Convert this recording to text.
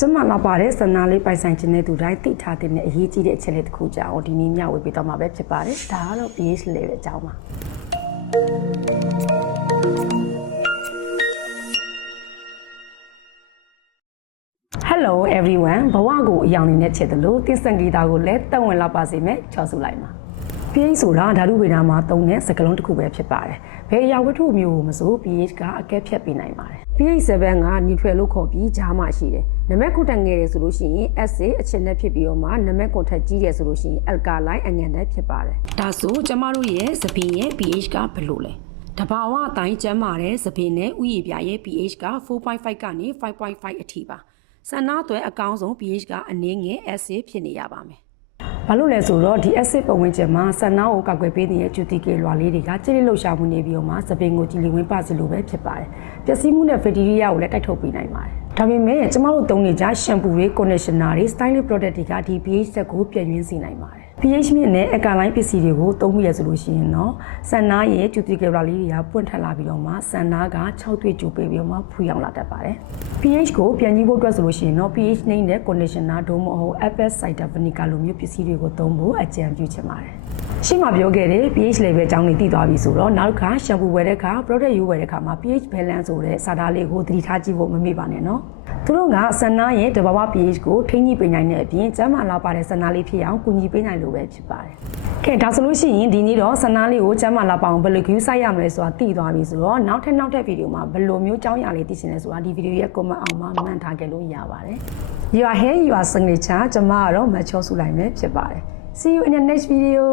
ကျမလာပါတဲ့ဆန္ဒလေးပိုင်ဆိုင်ခြင်းတဲ့သူတိုင်းသိထားတဲ့အရေးကြီးတဲ့အချက်လေးတစ်ခုကြောင့်ဒီနေ့မျှဝေပေးတော့မှာပဲဖြစ်ပါတယ်ဒါကတော့ pH level အကြောင်းပါHello everyone ဘဝကိုအယောင်နေတဲ့ချက်တလို့သင်္စံဂီတာကိုလည်းတက်ဝင်လာပါစေမယ်ချော်စုလိုက်ပါ pH ဆိုတာဓာတုဝေဒမှာသုံးတဲ့စကားလုံးတစ်ခုပဲဖြစ်ပါတယ်ဘယ်အရာဝတ္ထုမျိုးမဆို pH ကအကဲဖြတ်ပေးနိုင်ပါတယ် pH 7က neutral လို့ခေါ်ပြီးဂျားမှရှိတယ်နံပါတ်9တက်ငယ်တယ်ဆိုလို့ရှိရင် acid အချစ်နဲ့ဖြစ်ပြီးတော့မှနံပါတ်9ထက်ကြီးတယ်ဆိုလို့ရှိရင် alkaline အငန်နဲ့ဖြစ်ပါတယ်ဒါဆိုကျမတို့ရဲ့သပင်ရဲ့ pH ကဘယ်လိုလဲတဘာဝအတိုင်းကျန်းမာတဲ့သပင်နဲ့ဥယျာဉ်ပြရဲ့ pH က 4.5 ကနေ 5.5 အထိပါဆန္ဒသွဲအကောင်းဆုံး pH ကအနည်းငယ် acid ဖြစ်နေရပါမယ်ဘာလို့လဲဆိုတော့ဒီ acid ပုံဝင်ချက်မှာဆန္ဒကိုကောက်ွယ်ပေးနေတဲ့ cuticle လွှာလေးတွေကကြိတ်လှုပ်ရှားမှုနေပြီးတော့မှသပင်ကိုကြည်လင်ဝင်ပါစေလိုပဲဖြစ်ပါတယ်ပျက်စီးမှုနဲ့ bacteria ကိုလည်းတိုက်ထုတ်ပေးနိုင်ပါတယ်ဒါပေမဲ့ကျမတို့သုံးနေကြ shampoo တွေ conditioner တွေ styling product တွေကဒီ pH ဆက်ကိုပြန်ရင်းစေနိုင်ပါတယ် pH မြင့်နဲ့ alkaline ပစ္စည်းတွေကိုသုံးပြီးရဆိုလို့ရှိရင်တော့ဆန္ဒရဲ့ cuticle လွှာလေးတွေကပွင့်ထက်လာပြီးတော့မှဆန္ဒက6တွေ့ကျူပေးပြီးတော့မှဖူးရောင်လာတတ်ပါတယ် pH ကိုပြန်ကြည့်ဖို့အတွက်ဆိုလို့ရှိရင်တော့ pH နှိမ့်တဲ့ conditioner ဒို့မဟုတ် apple cider vinegar လိုမျိုးပစ္စည်းတွေကိုသုံးဖို့အကြံပြုချင်ပါတယ်ရှင်းမပြောခဲ့တဲ့ pH level အကြောင်းတွေသိသွားပြီဆိုတော့နောက်တစ်ခါ shampoo ဝယ်တဲ့အခါ product ယူဝယ်တဲ့အခါမှာ pH balance ဆိုတဲ့စာသားလေးကိုသတိထားကြည့်ဖို့မမေ့ပါနဲ့နော်သူတို့ကဆန္ဒရဲ့တဘာဝ pH ကိုထိန်းညှိပေးနိုင်တဲ့အပြင်ကျန်းမာလာပါတဲ့ဆန္ဒလေးဖြစ်အောင်ကူညီပေးနိုင်လို့ပဲဖြစ်ပါတယ်ကဲဒါဆိုလို့ရှိရင်ဒီနေ့တော့ဆန္ဒလေးကိုကျန်းမာလာပါအောင်ဘယ်လို view စိုက်ရမလဲဆိုတာသိသွားပြီဆိုတော့နောက်ထပ်ဗီဒီယိုမှာဘယ်လိုမျိုးကြောင်းရာလေးသိချင်လဲဆိုတာဒီဗီဒီယိုရဲ့ comment အောက်မှာမှတ်ထားခဲ့လို့ရပါတယ် Your hair your signature ကျမကတော့မချောဆူလိုက်မယ်ဖြစ်ပါတယ် See you in the next video